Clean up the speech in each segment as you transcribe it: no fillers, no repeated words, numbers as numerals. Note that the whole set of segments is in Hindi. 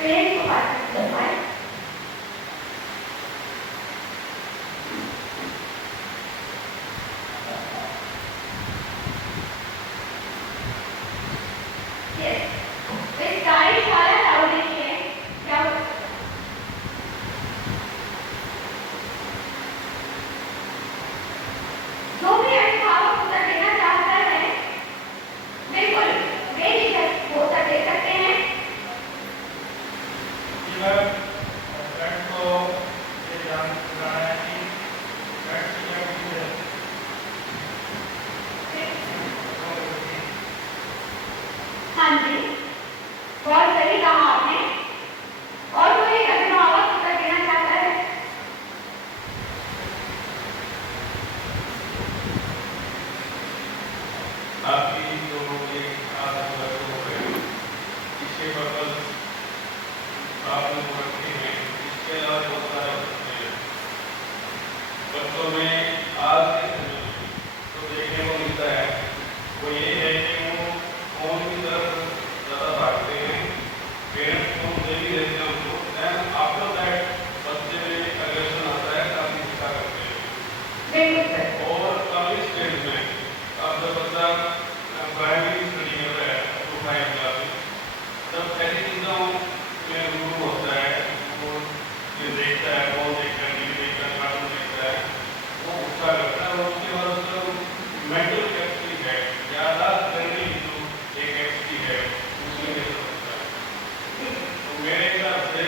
पेरेंट्स को पार्टिसिपेट करवाएं। हाँ जी, बहुत सही कहा आपने। और कोई अभिभावक उत्तर देना चाहता है? आपकी जो ये इसके पर्पज आपने रखे हैं, इसके अलावा बहुत सारे बच्चों में आज के समय में तो देखने को मिलता है वो ये है कि वो फोन की तरफ ज़्यादा भागते हैं। पेरेंट्स फोन दे भी देते हैं उनको, एंड आफ्टर दैट बच्चे में एग्रेशन आता है, काफ़ी गुस्सा करते हैं। और कॉलेज स्टेज में अब जब बच्चा प्राइमरी स्टडी कर रहा है तो 5 क्लास में, जब ऐसी चीज़ों में रूबरू होता है, वो ये देखता है, वो देखता है, टीवी देखता है, कार्टून देखता है, वो गुस्सा करता है और उसके बाद उसका मेंटल कैपेसिटी है ज़्यादा जनरली जो एक कैपेसिटी है उसमें कैसे होता है। तो मेरे हिसाब से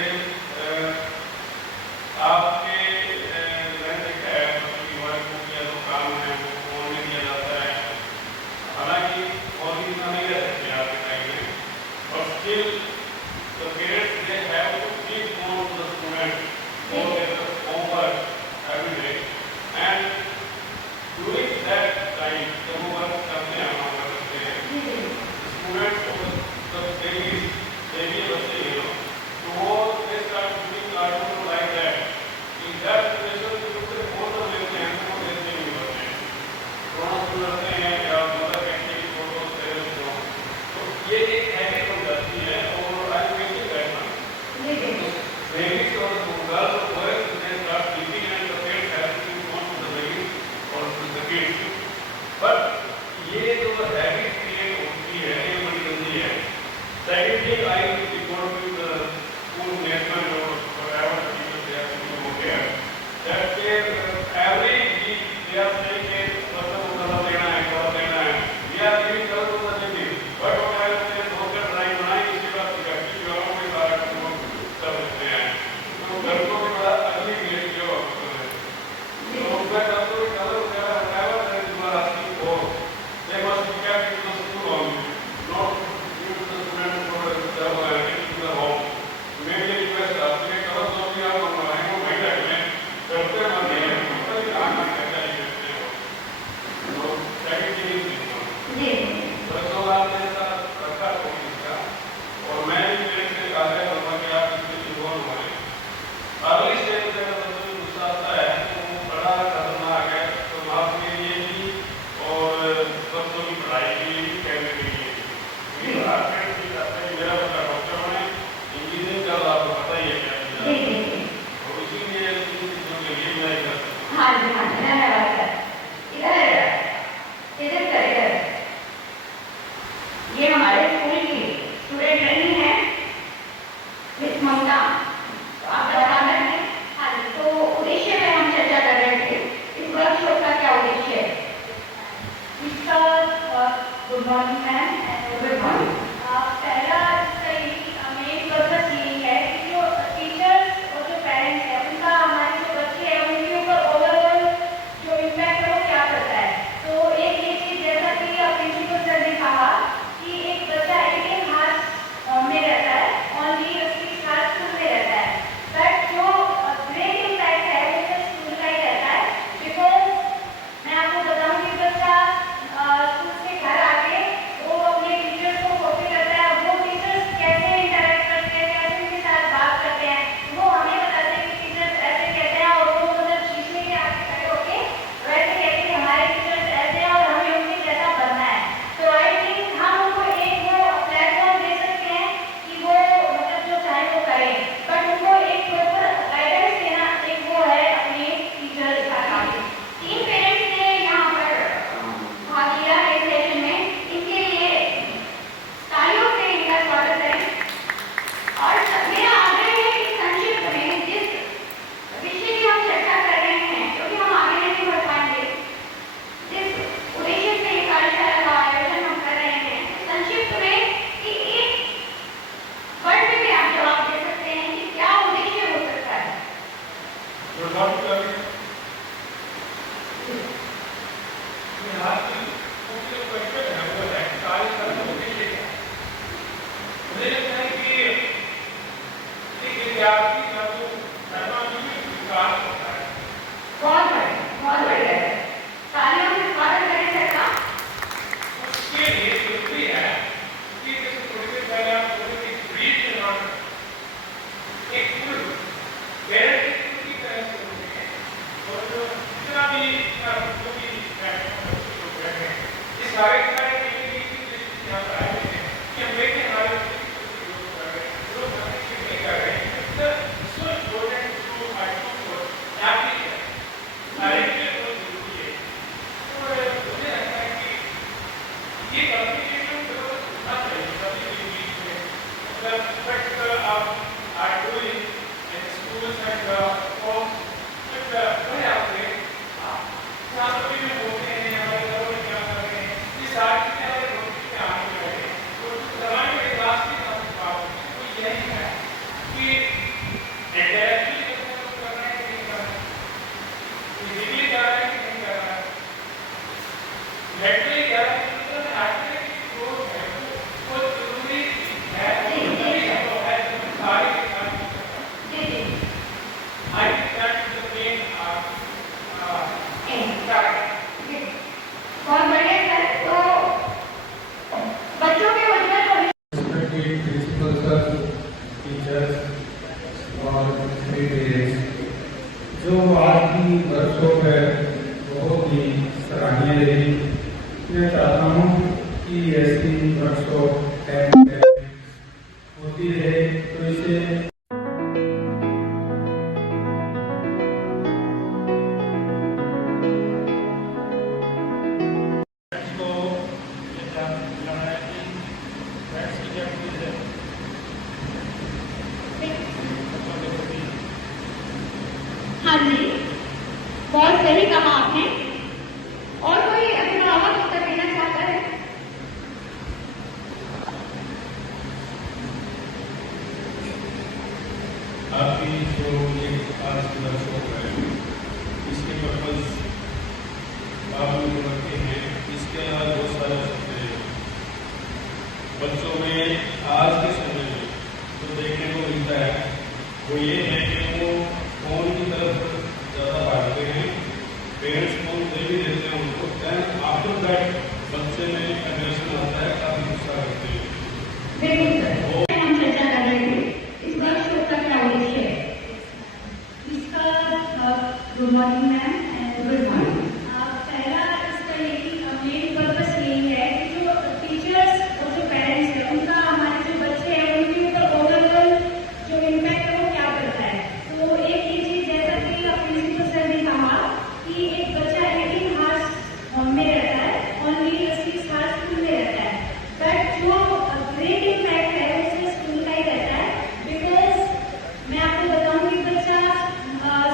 और मेरा आग्रह है कि संक्षिप्त में जिस विषय की हम चर्चा कर रहे हैं, क्योंकि हम आगे नहीं बढ़ पाएंगे, जिस उद्देश्य से ये कार्यशाला का आयोजन हम कर रहे हैं, संक्षिप्त में कि एक वर्ड में आप जवाब दे सकते हैं कि क्या उद्देश्य हो सकता है। बहुत बढ़िया है। तालियों से स्वागत करें सर का। उसके लिए जरूरी है कि जैसे थोड़ी देर पहले आप बोले कि ब्रीफ निर्माण एक फुल गारंटी की तरह से होते हैं और जितना भी जो भी बैठे हैं इस सारे के लिए यहाँ पर आए हैं कि हम लेके हमारे लोग करने के लिए कर रहे हैं so important to I to happy सारे के लिए बहुत जरूरी है। तो मुझे लगता है कि ये कम्युनिकेशन होना चाहिए सभी के बीच में, मतलब बट आप doing in schools and homes but वही आपके छात्र भी बोलते हैं हमारे घरों में क्या कर रहे हैं ये सारी चीजें हमारे रोटी में आने लगे तो जमाने के पास की बात तो यही है कि इंटरेक्चुअली कर रहे हैं कि नहीं कर रहे हैं, फिजिकली कर रहे हैं कि नहीं कर रहे हैं, मेंटली कर रहे हैं। बहुत बढ़िया सर। तो बच्चों के उज्जवल भविष्य प्रिंसिपल सर, टीचर्स और पेरेंट्स, जो आज की वर्कशॉप है बहुत ही सराहनीय रही। मैं चाहता हूँ कि ऐसी वर्कशॉप होती रहे तो इसे हाँ जी, बहुत सही कहा आपने। और कोई अभिभावक उत्तर देना चाहता है? आपकी जो ये आज की वर्कशॉप है इसके पर्पज आप लोग रखते हैं, इसके अलावा बहुत सारे बच्चों में आज के समय में जो देखने को मिलता है वो ये है कि वो फोन की तरफ ज़्यादा भागते हैं, पेरेंट्स फोन दे भी देते हैं उनको, दैन आफ्टर दैट बच्चे में एग्रेशन आता है, काफ़ी गुस्सा करते हैं। बिल्कुल सर, हम चर्चा कर रहे थे इस वर्कशॉप का क्या उद्देश्य है। इसका good morning ma'am and good morning. पहला इसका यही मेन पर्पस यही है कि जो टीचर्स और जो पेरेंट्स हैं उनका हमारे जो बच्चे हैं उनके ऊपर ओवरऑल जो इम्पैक्ट है वो क्या पड़ता है। तो एक ये चीज जैसा कि प्रिंसिपल सर ने कहा कि एक बच्चा 18 हार्स में रहता है, ओनली 6 हार्स स्कूल में रहता है, बट जो ग्रेट इम्पैक्ट है उससे स्कूल का ही रहता है। बिकॉज मैं आपको बताऊँ कि बच्चा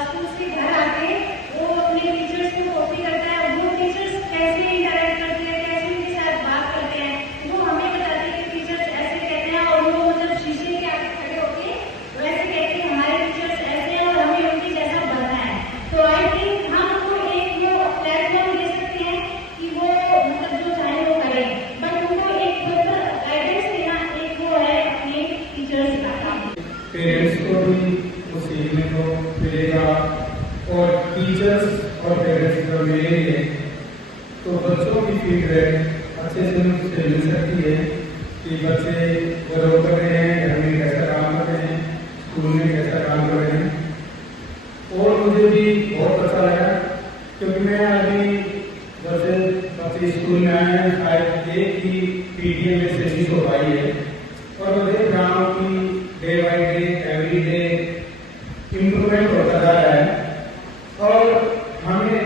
स्कूल से घर आके वो अपने टीचर्स को कॉपी करता है, वो टीचर्स कैसे इंटरेक्ट करते हैं, कैसे उनके साथ बात करते हैं, वो हमें बताते हैं कि टीचर्स ऐसे कहते हैं और वो मतलब शीशे के आगे खड़े होके वैसे कहते हैं हमारे टीचर्स ऐसे हैं और हमें उनके जैसा बनना है। तो आई थिंक हम उनको एक वो प्लेटफॉर्म दे सकते हैं कि वो मतलब जो चाहे वो करें, बट उनको एक प्रॉपर गाइडेंस देना एक वो है अपने टीचर्स का काम। पेरेंट्स को भी वो सीखने को मिलेगा और टीचर्स और पेरेंट्स को मिलेंगे तो बच्चों की फीडबैक अच्छे से उनसे मिल सकती है कि बच्चे वो कर रहे हैं, घर में कैसा काम कर रहे हैं, स्कूल में कैसा काम कर रहे हैं। और मुझे भी बहुत अच्छा लगा क्योंकि मैं अभी बच्चे स्कूल में आए हैं, शायद एक ही पीटीए में सेशन हो पाई है और मैं देख रहा हूँ कि day by day every day improvement होता जा रहा है। और हमें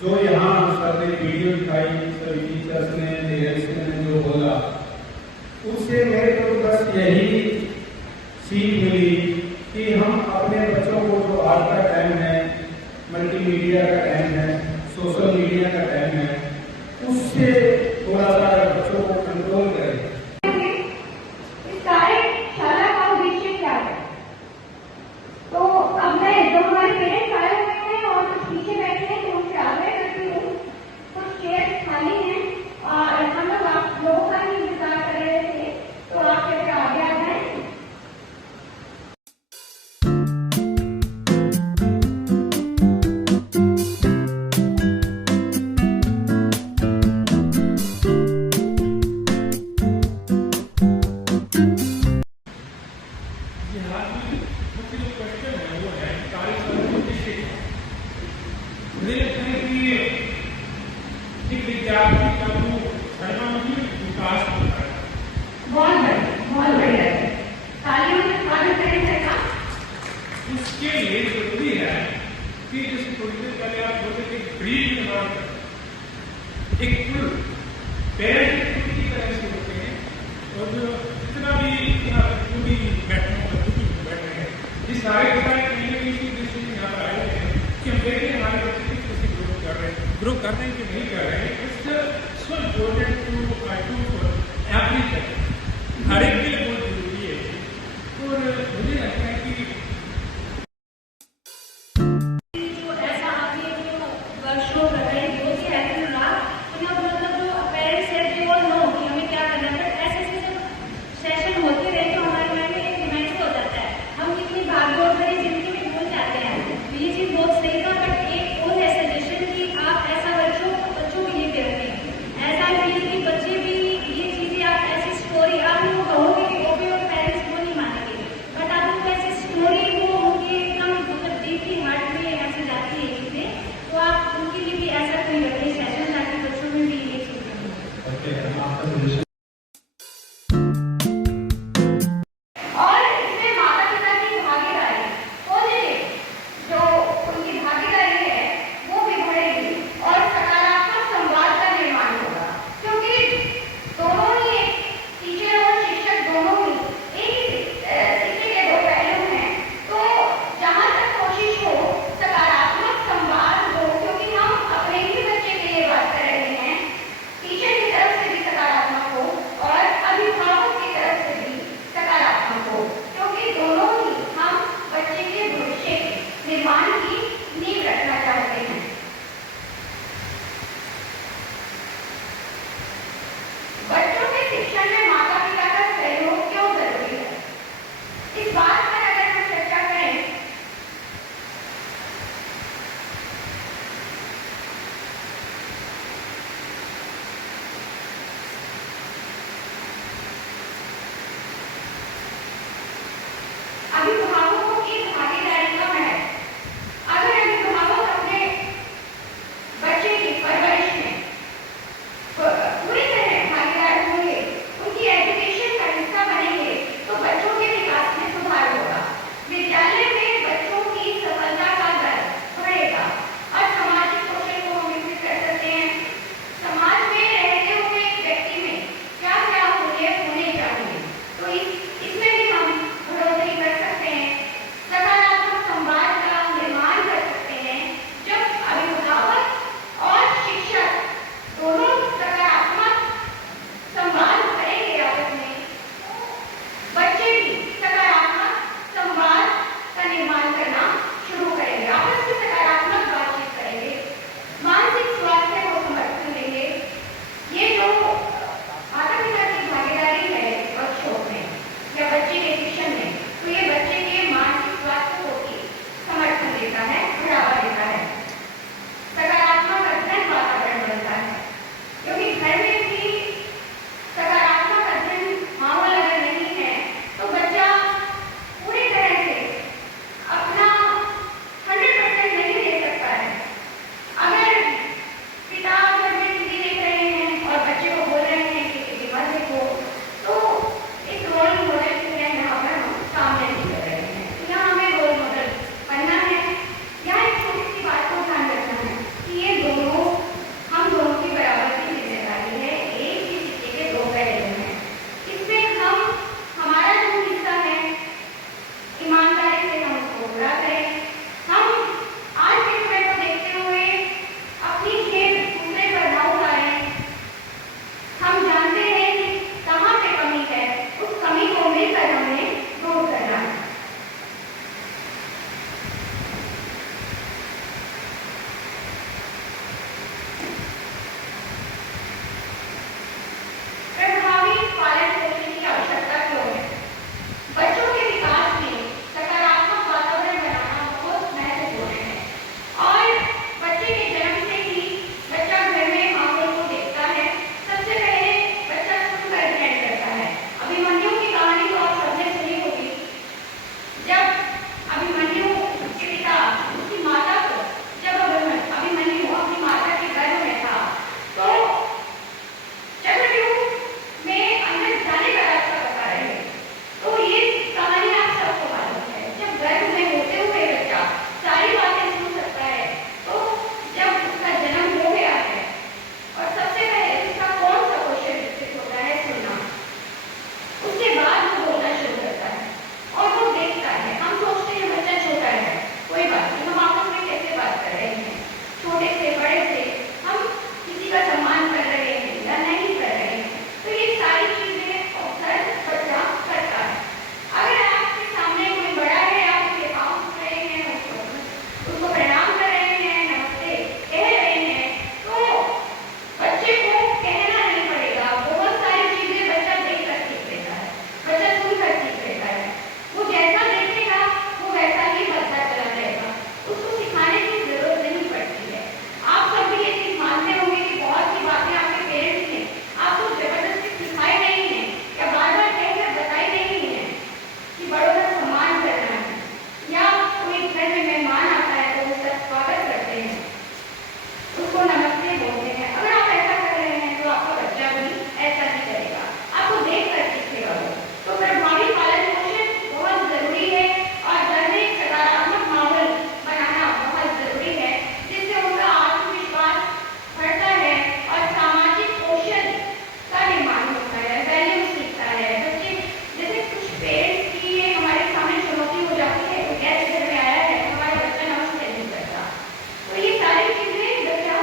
जो यहाँ सर ने वीडियो दिखाई, सभी टीचर्स ने पेरेंट्स ने जो बोला उससे मेरे को बस यही इसके लिए जरूरी है कि जैसे थोड़ी देर पहले आप बोलते थे ब्रीफ निर्माण करें, एक फुल पेरेंट की तरह से होते हैं और जो जितना भी यहाँ जो भी बैठने बैठ रहे हैं ये सारे कहीं ना कहीं दृष्टि में यहाँ पर आए हुए हैं कि हम देखें हमारे बच्चे की कैसे ग्रो कर रहे हैं कि नहीं कर रहे हैं। It's so important to for everything, हर एक के लिए बहुत जरूरी है। और मुझे लगता है कि जो ऐसा आपने जो वर्कशॉप लगाई बहुत ही हेल्पफुल रहा। तो यहाँ मतलब जो पेरेंट्स है दे ऑल नो कि हमें क्या करना है, बट ऐसे ऐसे जब सेशन होते रहे तो हमारे माइंड में एक रिमाइंड हो जाता है, हम कितनी भागदौड़ भरी जिंदगी में भूल जाते हैं। तो ये चीज़ बहुत सही था, बट एक और है सजेशन कि आप ऐसा वर्कशॉप बच्चों के लिए करें। ऐसा फील कि वो नमस्ते बोलते हैं। अगर आप ऐसा कर रहे हैं तो आपका बच्चा भी ऐसा ही करेगा, आपको देख कर सीखेगा वो। तो प्रभावी पालन पोषण बहुत जरूरी है और घर में एक सकारात्मक माहौल बनाना बहुत जरूरी है, जिससे उनका आत्मविश्वास बढ़ता है और सामाजिक कौशल का निर्माण होता है, वैल्यू सीखता है बच्चे। जैसे कुछ पेरेंट्स की ये हमारे सामने चुनौती हो जाती है, तो गेस्ट घर में आया है, हमारा बच्चा नमस्ते नहीं करता, तो ये सारी चीजें बच्चा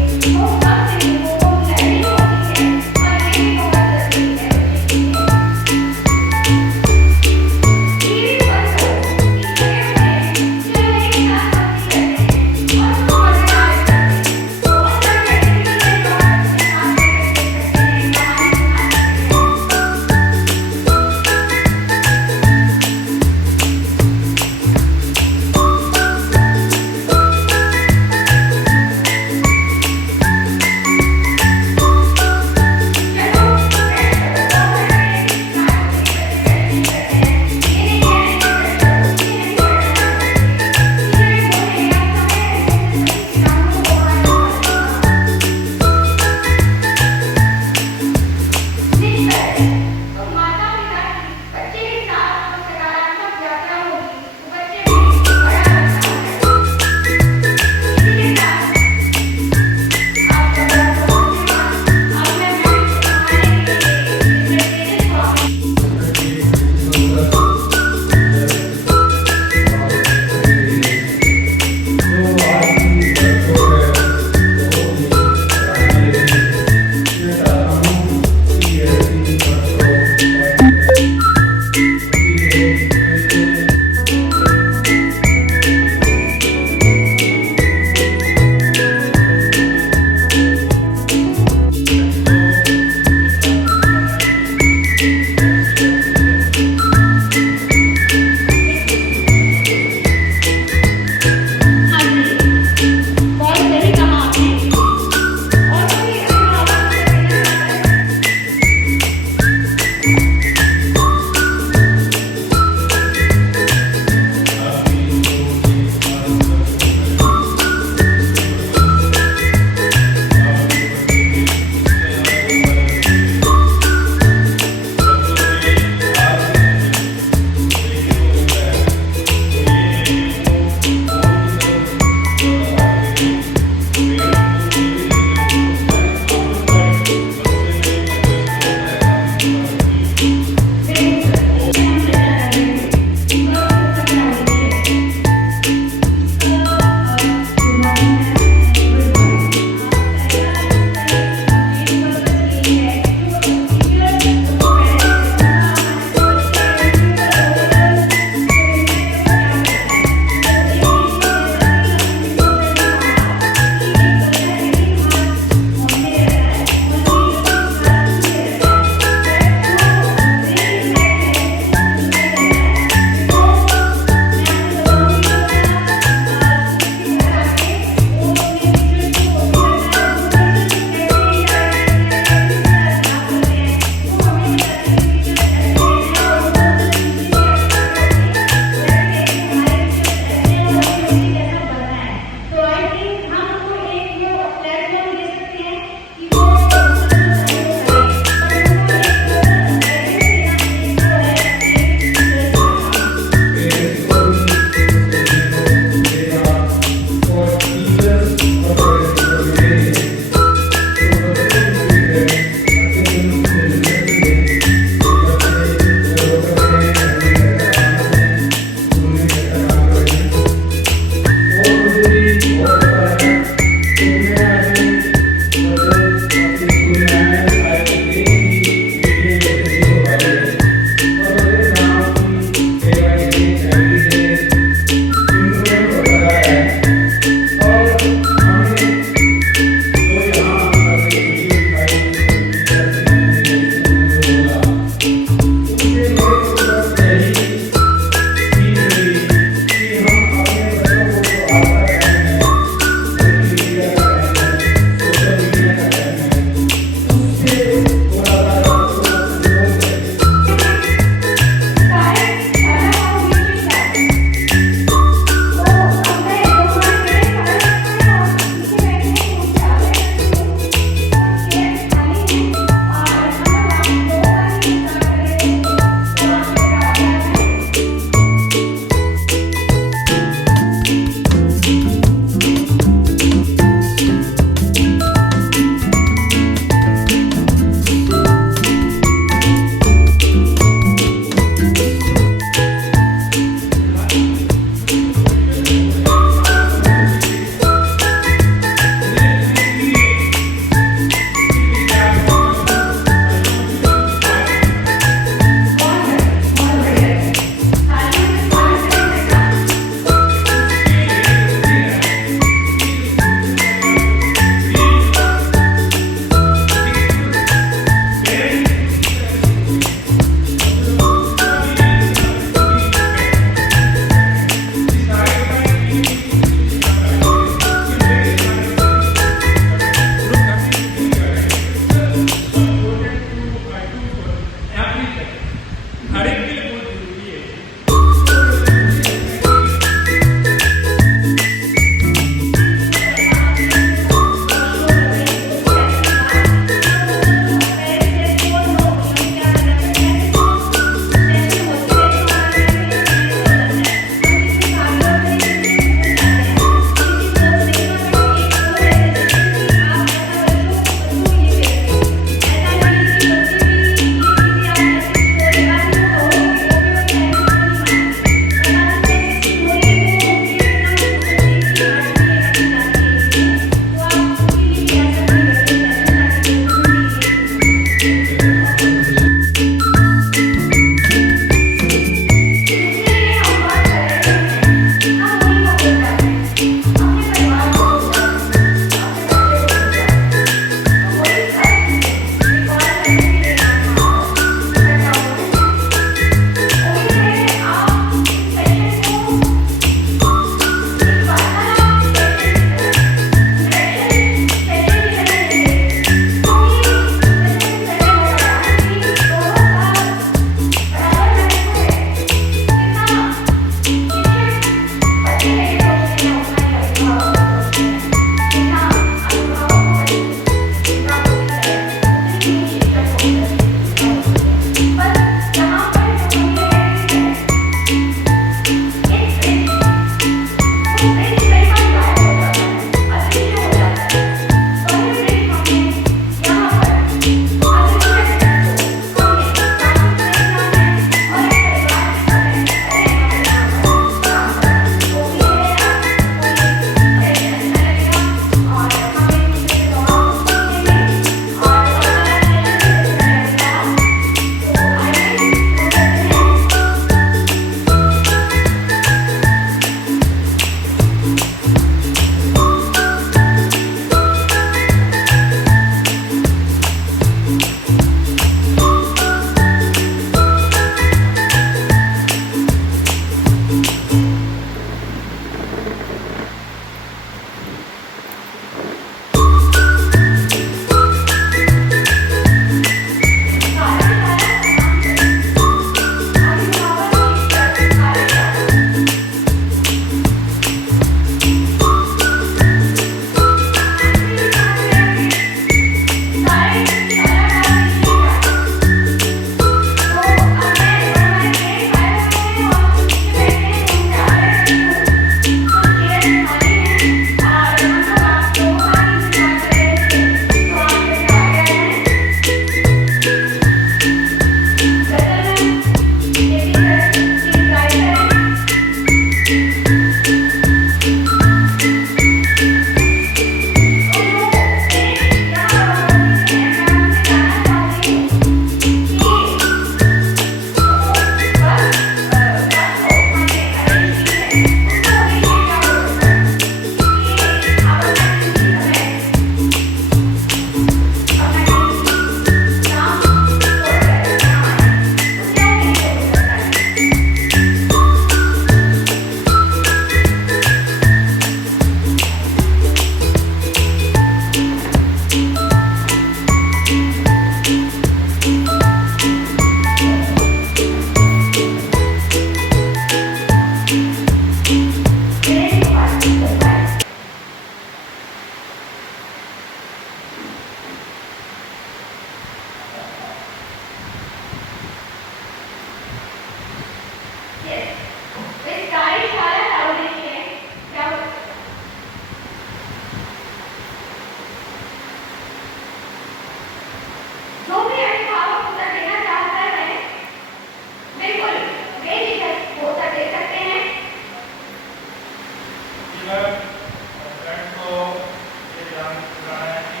रहा है कि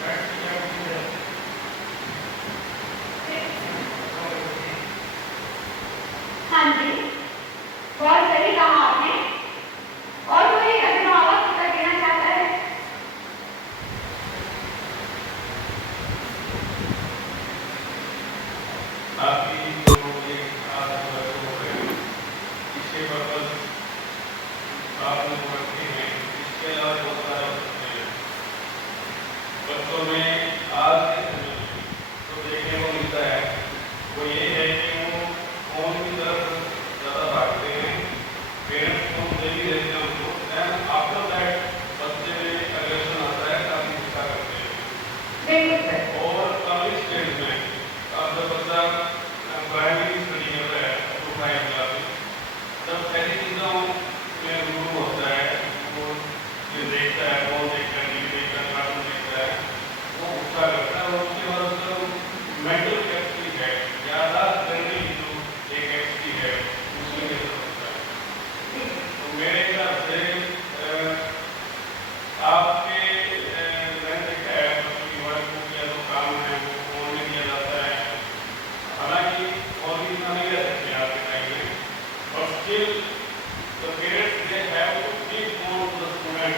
फैक्ट की क्या चीज़ है। हाँ जी, बहुत सही कहा आपने। और कोई अभिभावक उत्तर देना चाहता है? आपकी जो ये आज वर्क हो रहे हैं इसके पर्पज आपने जो रखे हैं इसके अलावा बहुत सारे हो सकते हैं। बच्चों में आज के समय में जो देखने को मिलता है वो ये है कि वो फोन की तरफ ज़्यादा भागते हैं, पेरेंट्स फोन दे भी देते हैं उनको, एंड आफ्टर दैट बच्चे में एग्रेशन आता है, काफ़ी गुस्सा करते हैं। बिल्कुल सर। और अर्ली स्टेज में अब जब बच्चा प्राइमरी स्टडी कर रहा है तो फाइव क्लास में जब ऐसी चीज़ों में रूबरू होता है, वो ये देखता है, फोन देखता है, टीवी देखता है, कार्टून देखता है, वो गुस्सा करता है और उसके बाद उसका मेंटल कैपेसिटी है, याददाश्त करने की जो एक कैपेसिटी है उसमें ये सब होता है। तो मेरे हिसाब से आपके मैंने देखा है बच्चों की वर्क को किया जो काम है वो फोन में किया जाता है। हालांकि और भी इतना नहीं रह सकते आज के टाइम में, but still the parents they have to keep on to the student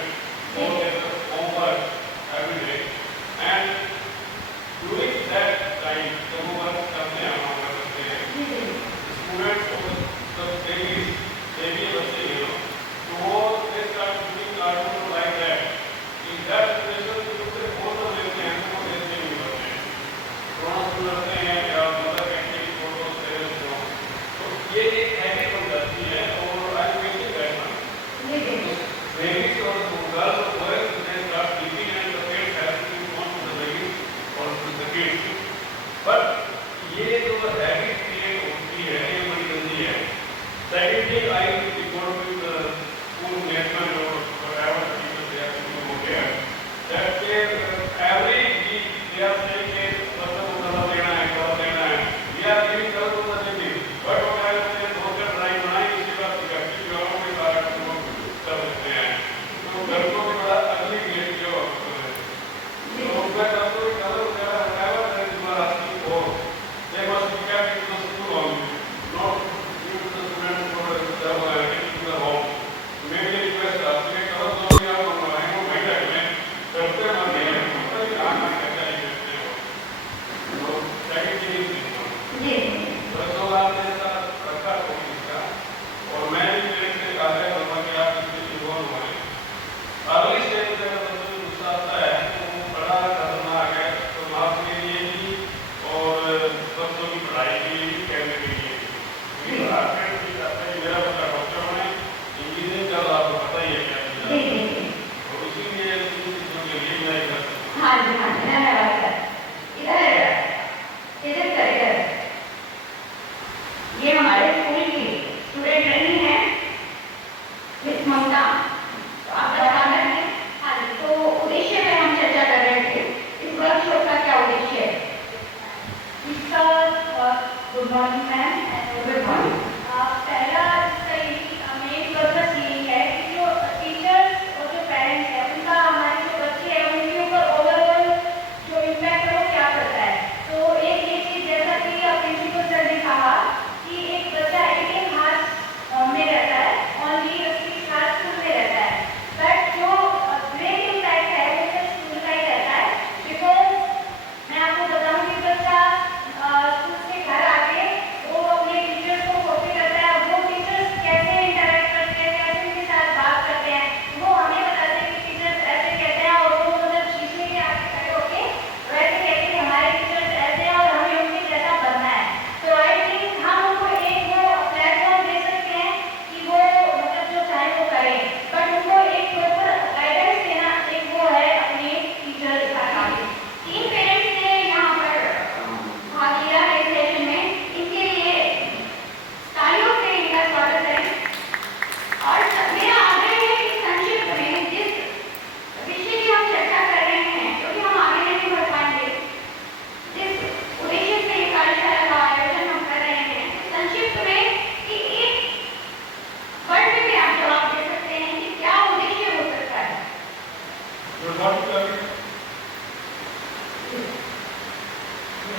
for their homework every day, and during that time जब वो वर्क करते हैं homework करते हैं स्टूडेंट्स को जब देवी बच्चे हैं तो वो they start doing cartoon like that. In that situation जो दूसरे फोन तो लेते हैं तो वो देखते नहीं होते हैं, थोड़ा सुनते हैं या मतलब एक्टिविटी फोटोज देखते हो तो ये एक हैबिट बन जाती है। और I am making that one babies और गर्ल्स और boys they start teaching and the parents have to want to the babies और टू द किड्स, बट ये जो हैबिट क्रिएट होती है ये बड़ी गंदी है। Second thing I report with school management और whatever teachers they have to do here that every week they are saying that बच्चों को कलर देना है, we are giving color to the baby, but what I say दो चार ड्राइंग बनाई इसके बाद इकट्ठी लोगों के सारा काम कर सकते हैं तो घर को भी बड़ा अगली गेट जो तो उनका काम तो कलर वगैरह whatever that you are asking for they must be kept in the school only, not give to the students for the home. मेरी रिक्वेस्ट आपसे कलर जो भी आप मंगवाएं वो बेटा में करते मत हैं, कोई काम ना करते नहीं करते हो तो सेकंड चीज जी बच्चों का आपने ऐसा रखा हो इसका और मैं भी पेरेंट्स से आग्रह करूँगा कि आप इसमें इन्वॉल्व हों। अगली स्टेज पे अगर बच्चों को गुस्सा आता है तो वो बड़ा खतरनाक है, तो आपके लिए भी और बच्चों की पढ़ाई के लिए भी कहने के लिए भी पेरेंट्स भी चाहते हैं कि मेरा बच्चा डॉक्टर बने, इंजीनियरिंग कर रहा आपको पता ही है क्या चीज़ है, और इसीलिए चीज़ों के लिए मैं कर सकता हूँ। हाँ जी हाँ जी धन्यवाद सर। इधर सर इधर ये हमारे स्कूल की स्टूडेंट रही है मिस ममता, तो आप बता देंगे। हाँ जी, तो उद्देश्य में हम चर्चा कर रहे थे, इस वर्कशॉप का क्या उद्देश्य है? इसका good morning ma'am and good morning. पहला इसका मेन पर्पस यही है कि जो टीचर्स और जो पेरेंट्स हैं उनका हमारे जो बच्चे हैं उनके ऊपर ओवरऑल जो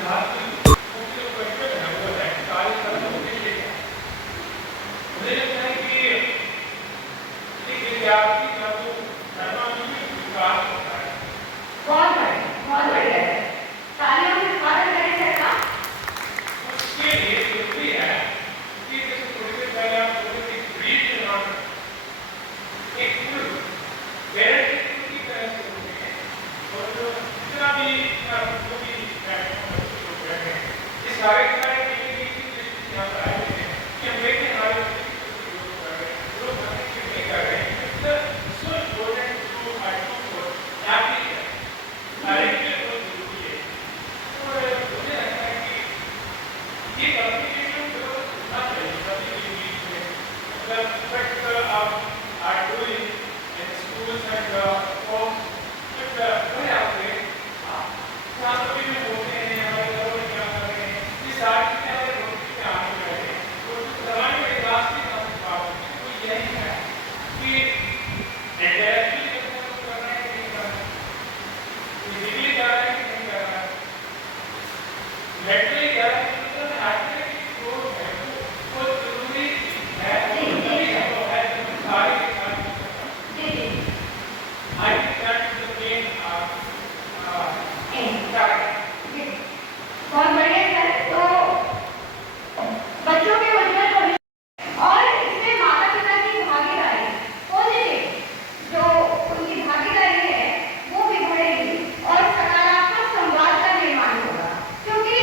आज की मुख्य जो क्वेश्चन है वो है कि कार्य करने के लिए क्या है। मुझे लगता है कि एक विद्यार्थी जब सर्वांगीण विकास होता है बहुत बढ़िया है। तालियों से स्वागत करें सर का। उसके लिए जरूरी है कि जैसे थोड़ी देर पहले आप बोले थे ब्रीफ निर्माण एक फुल पेरेंट की तरह से होते हैं और जो जितना भी जो भी बैठे हैं ये सारे सारे चीजें यहाँ पर आए हुए हैं कि हम देखते हैं हमारे लोग नहीं कर रहे हैं सो इम्पोर्टेंट टू क्या भी है सारे के लिए बहुत जरूरी है। तो मुझे लगता है कि ये कम्युनिकेशन जरूर होना चाहिए सभी के बीच में मतलब बट आप are doing in schools and homes but वही आपके यहाँ पर भी होते हैं हमारे घरों में क्या कर रहे हैं ये सारी चीजें हमारे रोटी में आने वाले हैं और समाज के विकास की बात होती है वो यही है कि इंटरेक्चुअली कर रहे हैं कि नहीं कर रहे हैं फिजिकली कर रहे हैं कि नहीं कर रहे हैं मेंटली कर रहे हैं तो एक्टिविटी जो है वो जरूरी है सारी I think that is the main बहुत बढ़िया सर। तो बच्चों के उज्जवल भविष्य और इसमें माता पिता की भागीदारी पॉजिटिव जो उनकी भागीदारी है वो भी बढ़ेगी और सकारात्मक संवाद का निर्माण होगा क्योंकि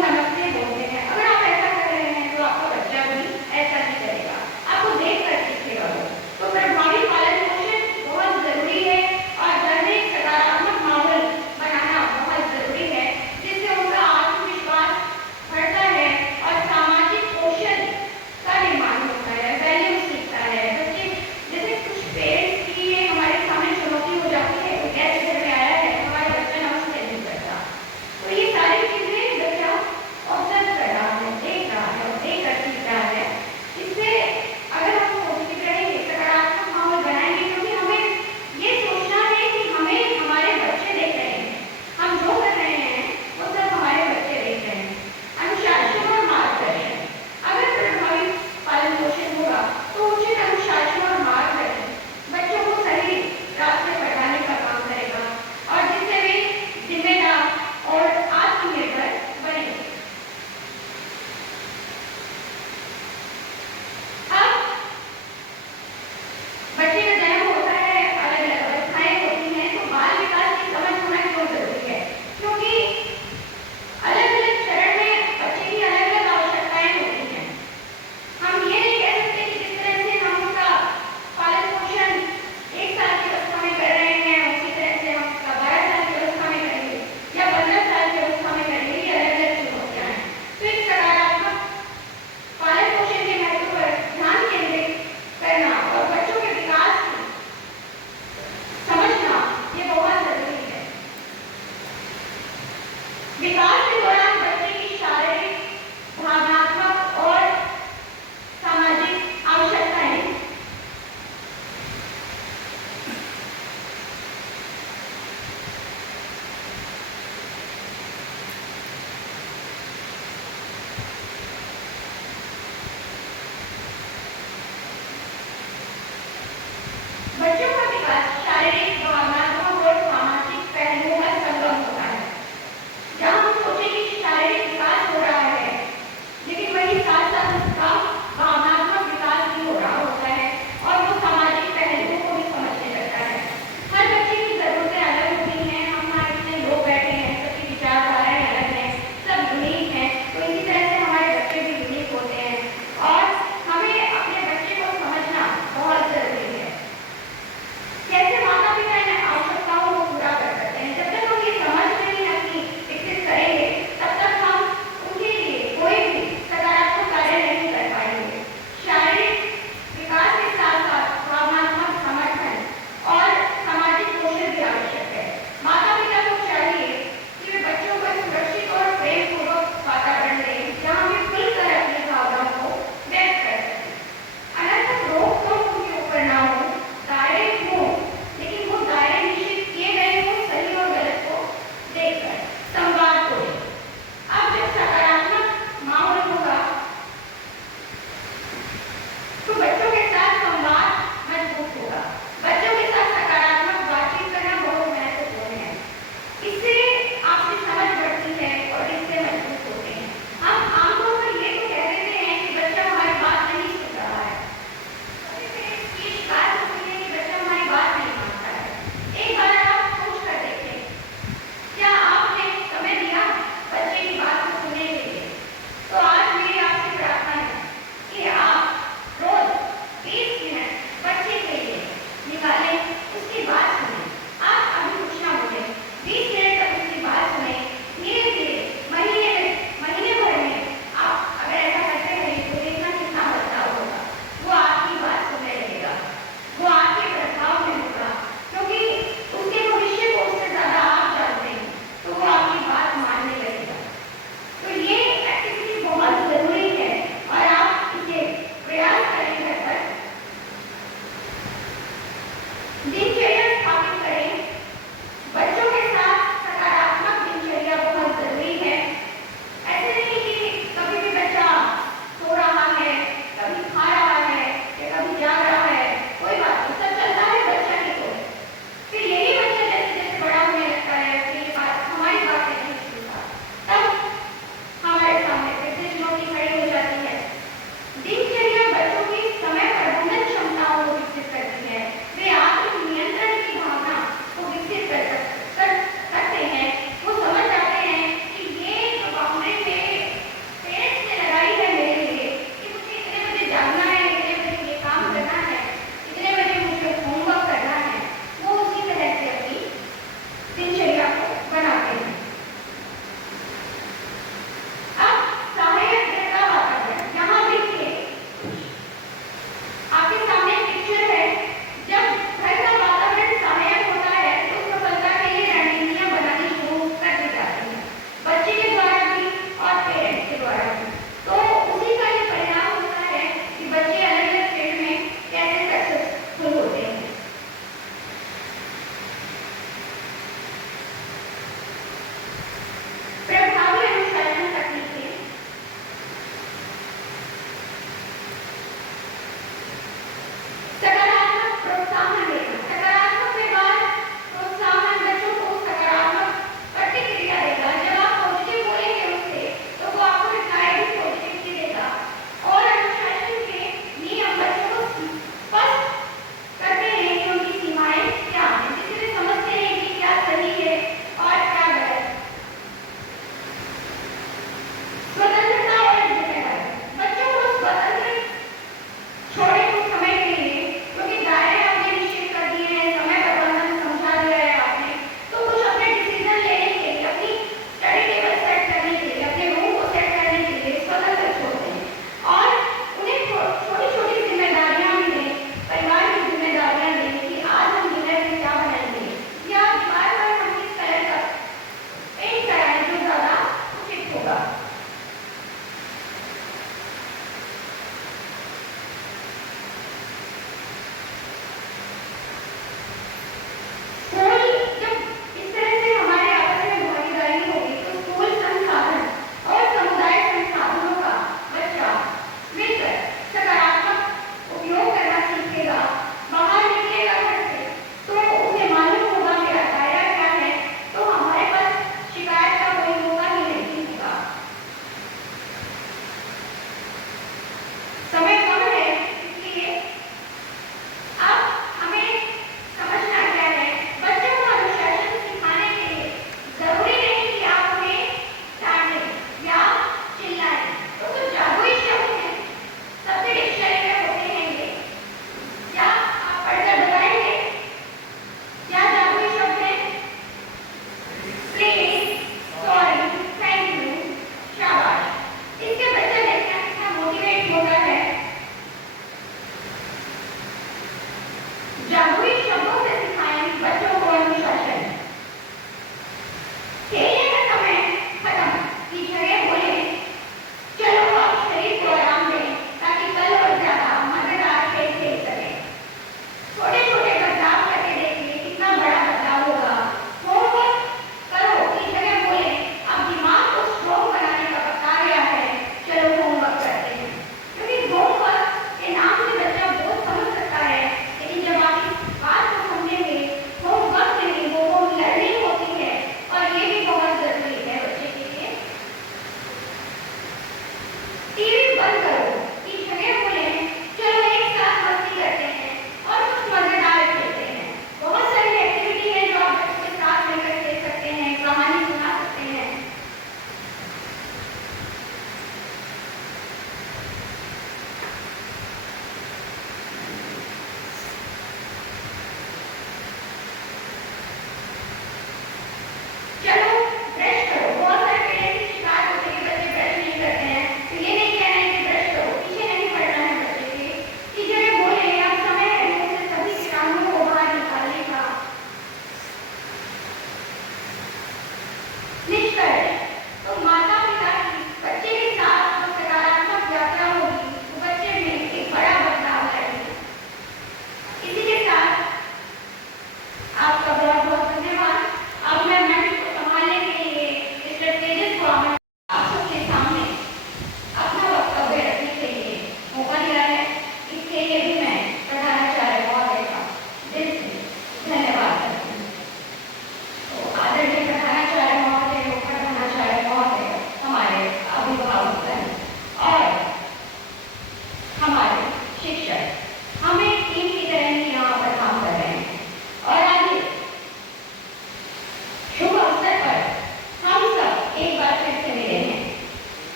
नमस्ते बोलते हैं। अगर आप ऐसा कर रहे हैं तो आपका बच्चा भी ऐसा ही करेगा, आपको देख कर सीखेगा वो। तो प्रभावी पालन पोषण बहुत जरूरी है और घर में एक सकारात्मक माहौल बनाना बहुत जरूरी है, जिससे उनका आत्मविश्वास बढ़ता है और सामाजिक कौशल का निर्माण होता है, वैल्यू सीखता है बच्चे। जैसे कुछ पेरेंट्स की ये हमारे सामने चुनौती हो जाती है, कोई गेस्ट घर में आया है, हमारा बच्चा नमस्ते नहीं करता, तो ये सारी चीजें बच्चा ऑब्जर्व कर रहा है, देख रहा है और देख कर सीख रहा है। इससे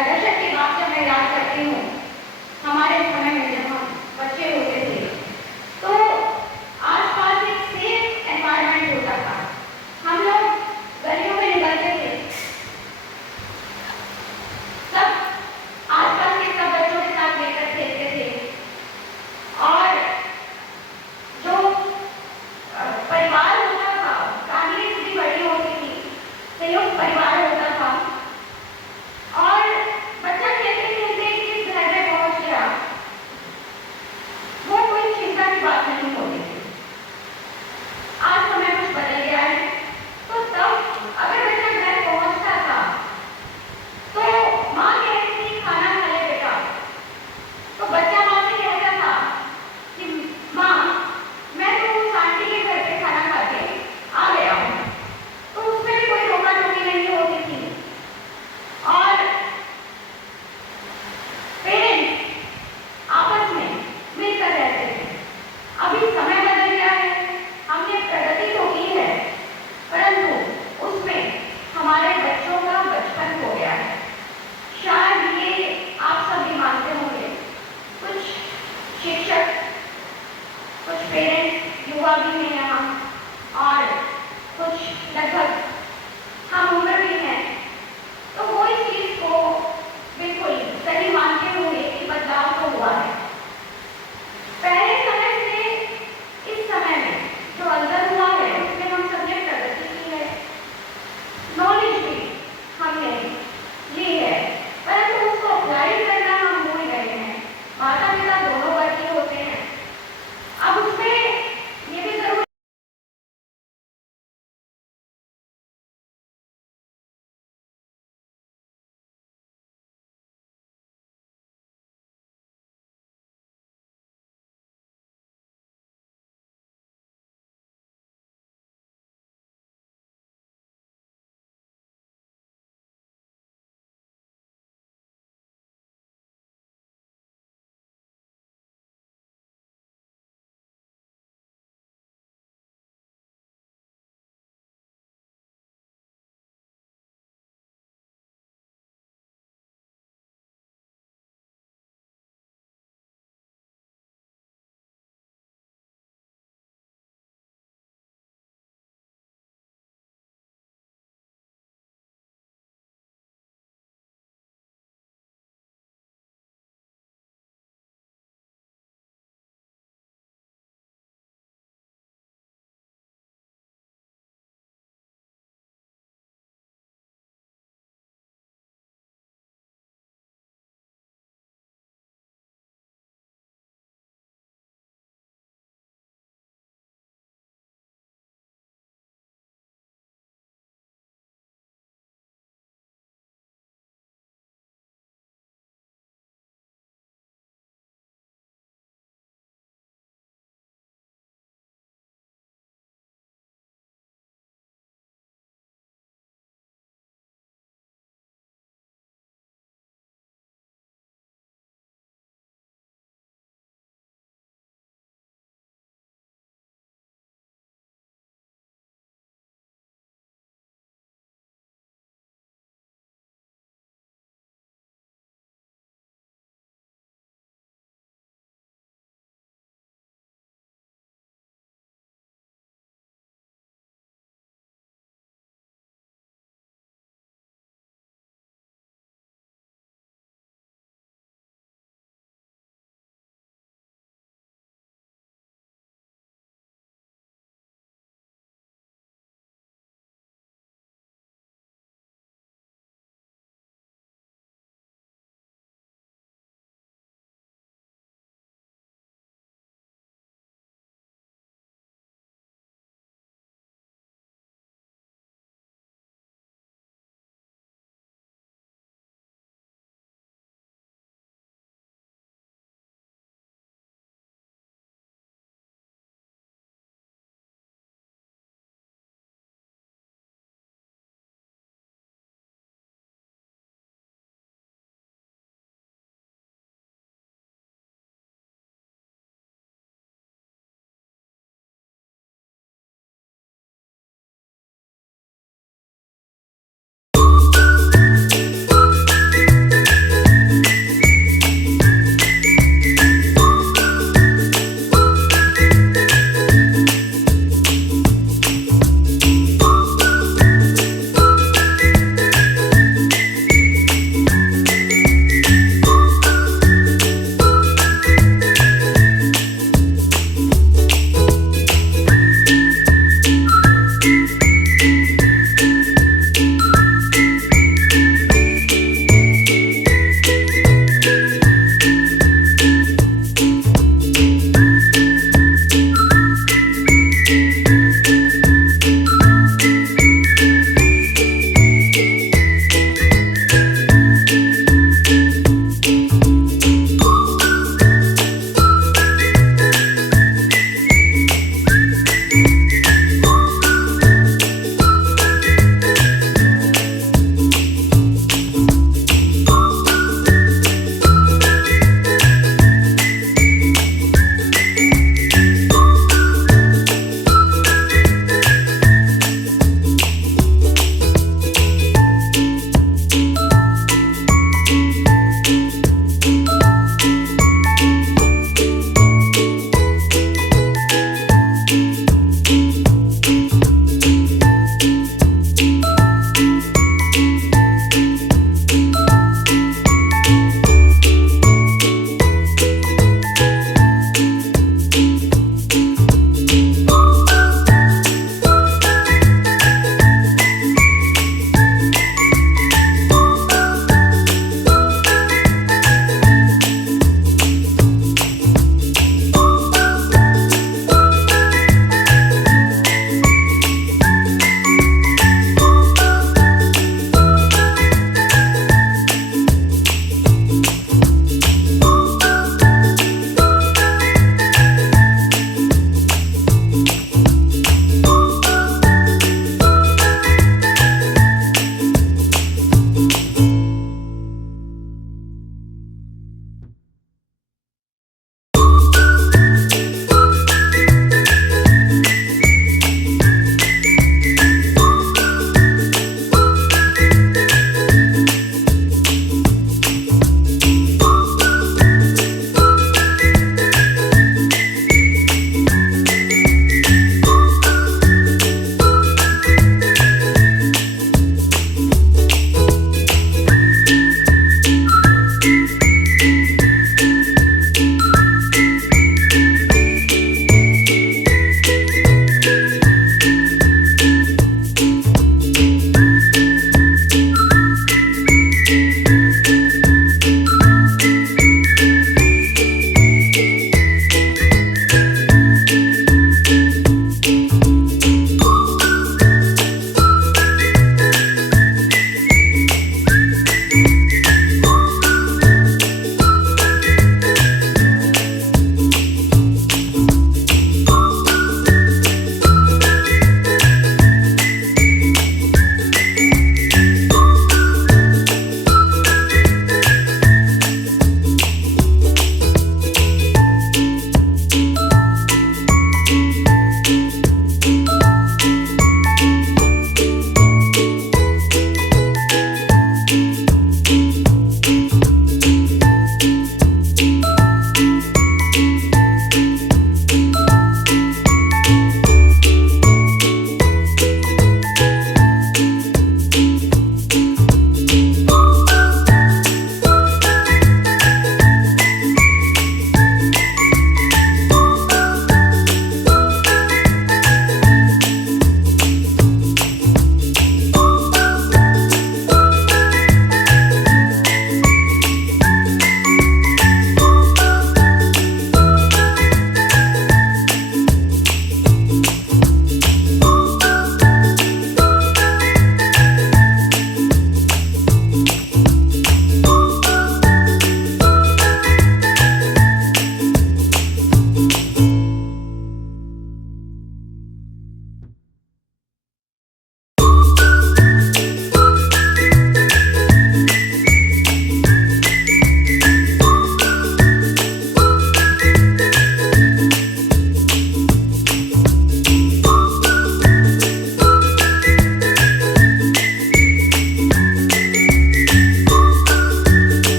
दशक के बाद जब मैं याद करती हूँ हमारे समय में जब हम बच्चे होते थे तो आसपास एक सेफ एनवायरनमेंट होता था। हम लोग गलियों में निकलते थे, सब आसपास के सब बच्चों के साथ लेकर खेलते थे और जो परिवार होता था, फैमिली भी बड़ी होती थी, संयुक्त परिवार होता था और बच्चा खेलते खेलते किस घर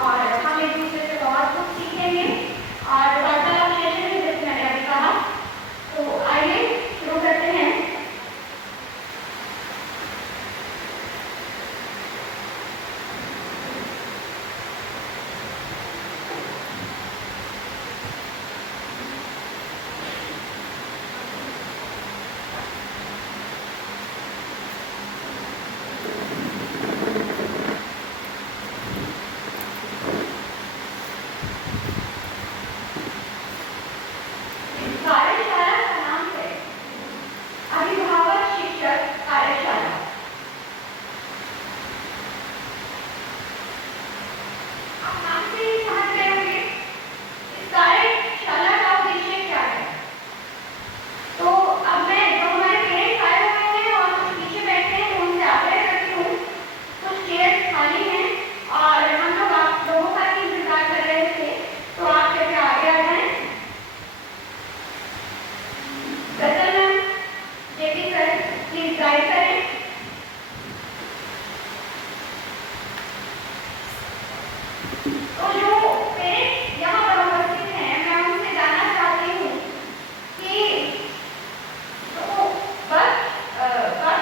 और हम एक दूसरे से बहुत कुछ सीखेंगे और वार्तालाप सेशन भी, जैसे मैंने अभी कहा। तो आइए शुरू करते हैं। कार्यशाला का नाम है अभिभावक शिक्षक कार्यशाला। आप नाम से ही समझ रहे होंगे इस कार्यशाला का उद्देश्य क्या है। तो अब मैं, जो हमारे पेरेंट्स आए हुए हैं और कुछ पीछे बैठे हैं, तो उनसे आग्रह करती हूँ, कुछ चेयर खाली हैं और हम लोग आप लोगों का ही इंतजार कर रहे थे, तो आप कृपया आगे आ जाएं। गजल ma'am, JP sir, please guide करें। तो जो पेरेंट्स यहाँ पर उपस्थित हैं, मैं उनसे जानना चाहती हूँ कि जो बस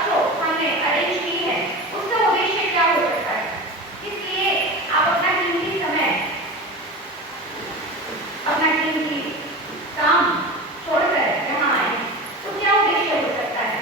जो हमने अरेंज की है, उसका उद्देश्य क्या हो सकता है, इसलिए आप अपना कीमती समय, अपना कीमती काम छोड़कर यहाँ आए, तो क्या उद्देश्य हो सकता है।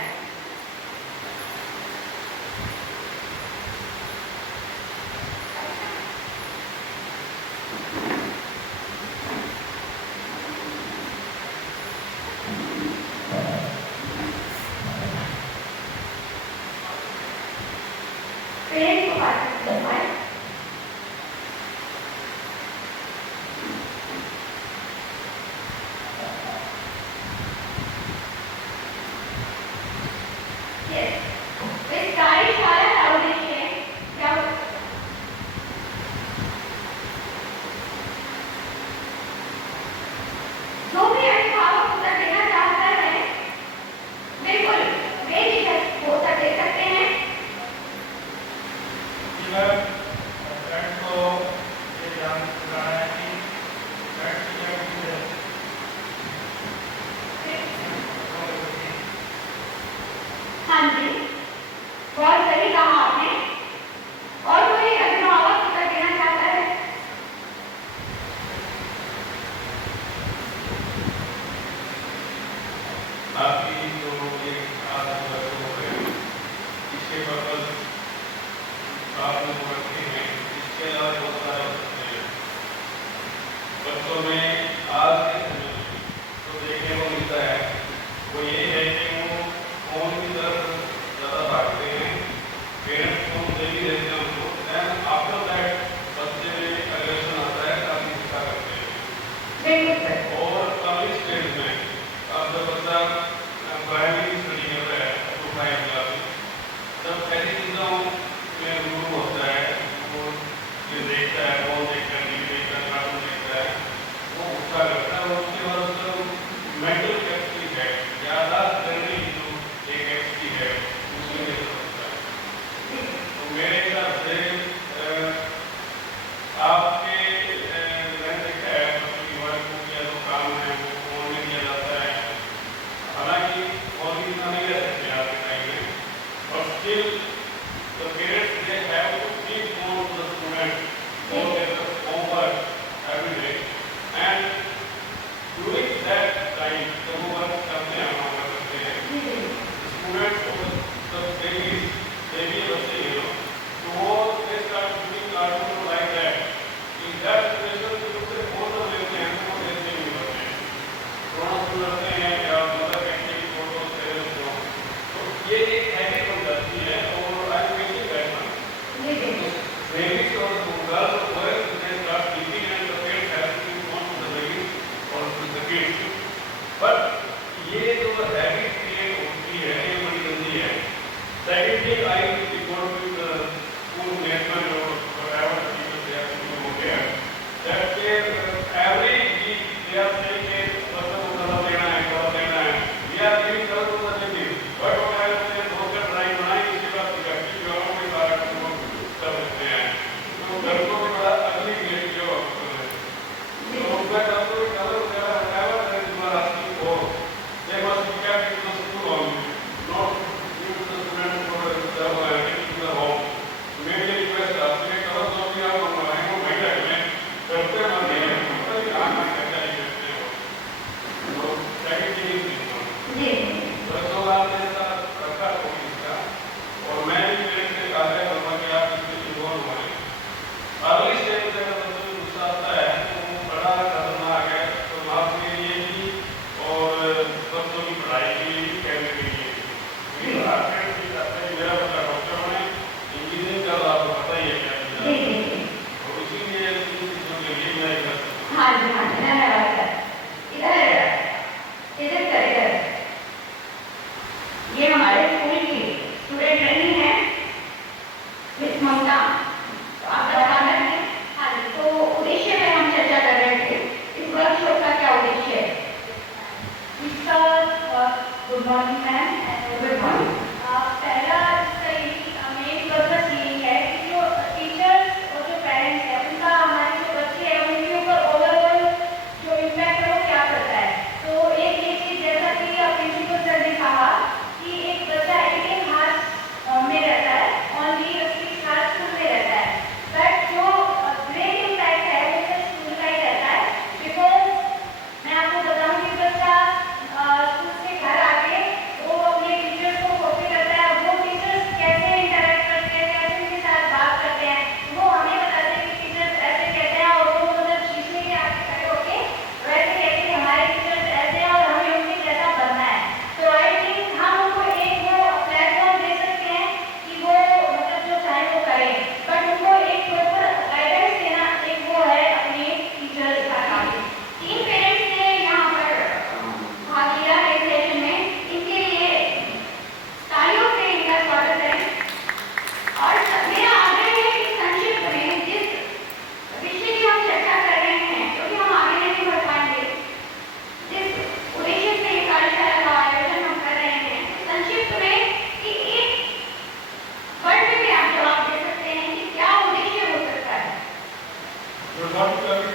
want to love it?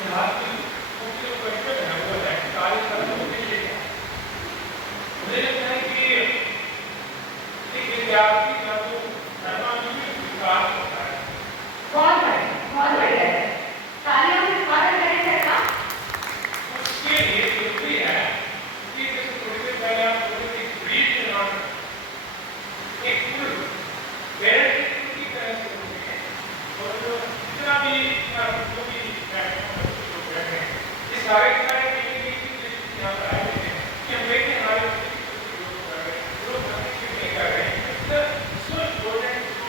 यहाँ की मुख्य जो क्वेश्चन है वो है कार्य करने के लिए क्या? मुझे लगता है कि एक विद्यार्थी का जो सर्वांगीण विकास होता है बहुत बढ़िया है। तालियों से स्वागत करें सर का। उसके लिए जरूरी है कि जैसे थोड़ी देर पहले आप बोले थे एक ब्रीड निर्माण एक फुल पेरेंट की तरह से होती है और जितना भी जो भी इस सारे यहाँ पर आए थे कि हम देखें हमारे ग्रोथ करने के लिए कर रहे हैं सो इम्पोर्टेंट टू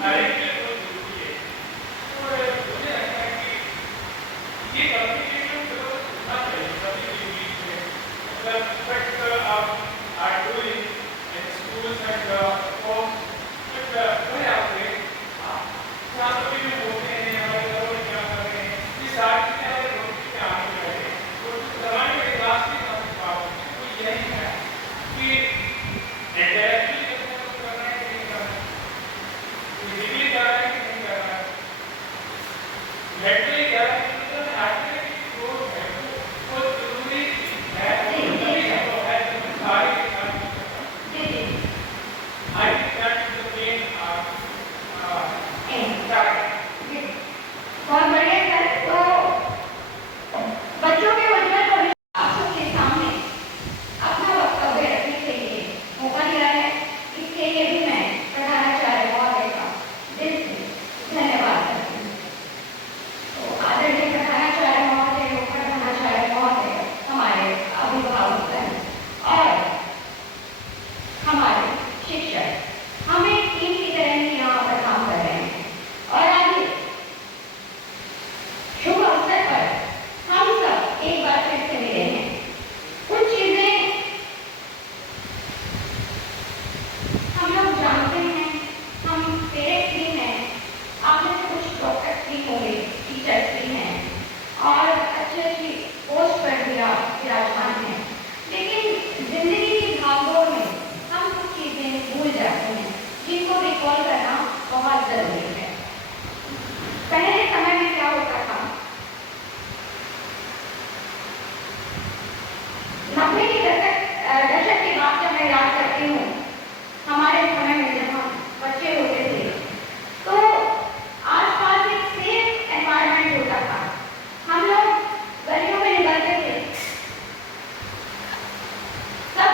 सारे के लिए बहुत जरूरी है। तो मुझे लगता है कि ये कम्युनिकेशन जरूर होना चाहिए सभी के बीच में मतलब बट आप are doing in schools and home but वही आपके यहाँ पर भी होते हैं हमारे घरों में क्या कर रहे हैं ये सारी चीजें हमारे रोटी में आने लगे तो जमाने के क्लास की बात वो यही है कि इंटरेक्चुअली कर रहे हैं कि नहीं कर रहे हैं फिजिकली कर रहे हैं कि नहीं कर रहे हैं मेंटली कर रहे हैं मतलब एक्टिविटी जो है वो जरूरी है तभी संभव है जब सारे के साथ I think that is the main बहुत बढ़िया सर। तो बच्चों के उज्जवल भविष्य आप सबके सामने अपना वक्तव्य रखने के लिए मौका दिया है इसके लिए भी मैं प्रधानाचार्य महोदय का दिल से धन्यवाद करती हूँ। तो आदरणीय प्रधानाचार्य महोदय उप प्रधानाचार्य महोदय हमारे अभिभावक और हमारे शिक्षक हम एक टीम की तरह ही यहाँ पर काम कर रहे हैं और आगे शुभ अवसर पर हम सब एक बार फिर से मिले हैं। कुछ चीजें हम लोग जानते हैं, हम पेरेंट्स भी हैं, आप में से कुछ डॉक्टर्स भी होंगे, टीचर्स भी हैं और अच्छी अच्छी पोस्ट पर भी आप विराजमान हैं, लेकिन जिंदगी की भागदौड़ में हम कुछ चीजें भूल जाते हैं जिनको रिकॉल करना बहुत जरूरी है। पहले समय में क्या होता था 90 के दशक की बात जब मैं याद करती हूँ हमारे समय में जब हम बच्चे होते थे तो आसपास एक सेफ एनवायरनमेंट होता था। हम लोग गलियों में निकलते थे, सब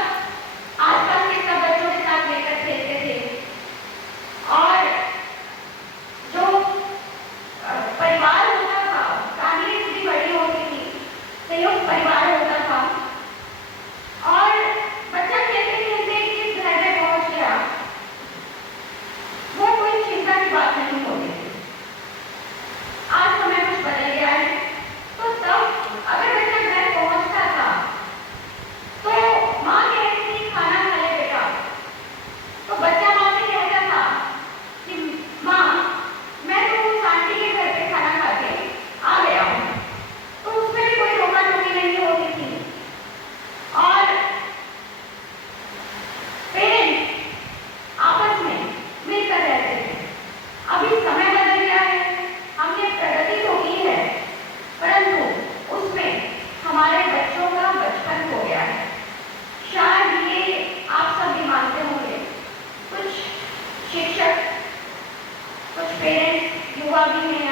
आसपास के सब बच्चों के साथ लेकर खेलते थे और जो परिवार होता था फैमिली भी बड़ी होती थी, संयुक्त परिवार होता था और बच्चा खेलते खेलते किस घर में पहुंच गया वो कोई चिंता की बात नहीं होती थी। आज समय कुछ बदल गया है तो तब अगर बच्चा घर पहुंचता था तो माँ कहती थी खाना खा ले बेटा, तो बच्चा माँ से कहता था कि माँ मैं तो उस आंटी के घर पे खाना खा के आ गया हूँ, तो उसमें भी कोई रोका टोकी नहीं होती थी और पेरेंट्स आपस में मिलकर रहते थे। अभी समय बदल गया है, हमने प्रगति तो की है परंतु उसमें हमारे बच्चों का बचपन हो गया है। शायद ये आप सब भी मानते होंगे, कुछ शिक्षक कुछ पेरेंट्स युवा भी हैं